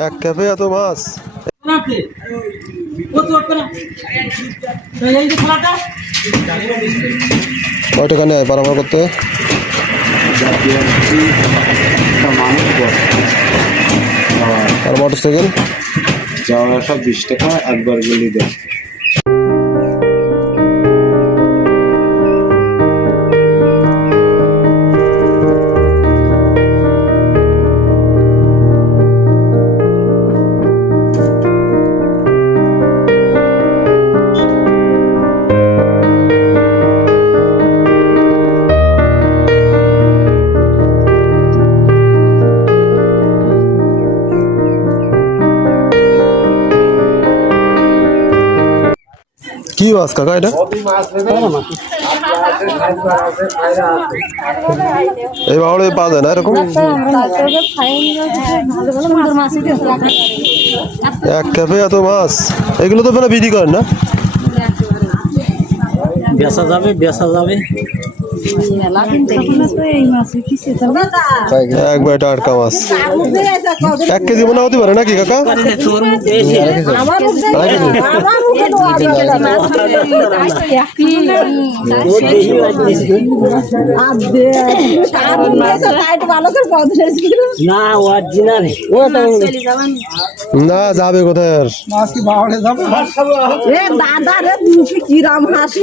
এক ক্যাফে এত মাছ কয় টাকা নেয় করতে? আর মোটর সাইকেল যাওয়া সব বিশ টাকা একবার গেলে দশ কি মাছ, কাকা এটা? এই বাউড়ে পাওয়া যায় না, এরকম? এক ক্যাফে এত মাছ। এগুলো তো আপনারা বিক্রি করেন না? বেচা যাবে বেচা যাবে। একবার টাটকা মাছ এক কেজি মনে হতে পারে নাকি কাকা? না যাবে কোথায়? দাদা রে হাসি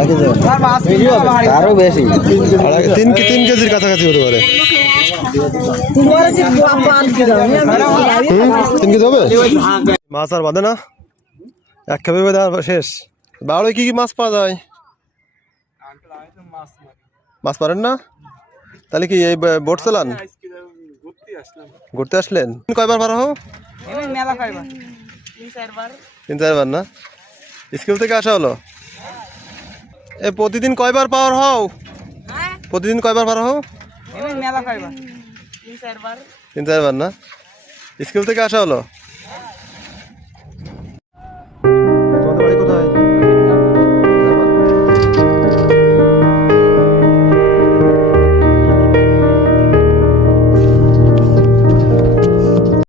আজকে আরও বেশি। তিন কি তিন কেজির কাছাকাছি হতে পারে। তিন কেজি হবে? মাছ আর বাঁধে না? এক খেপে বেঁধে আর শেষ। বাউড়ে কি কি মাছ পাওয়া যায়? মাছ পারেন না? তাহলে কি এই বোট চালান? ঘুরতে আসলেন। কয়বার পার হো তিন চারবার না? স্কুল থেকে আসা হলো? এ প্রতিদিন কয়বার পাওয়ার হও? প্রতিদিন কয়বার পার হও? তিন চারবার না? স্কুল থেকে আসা হলো?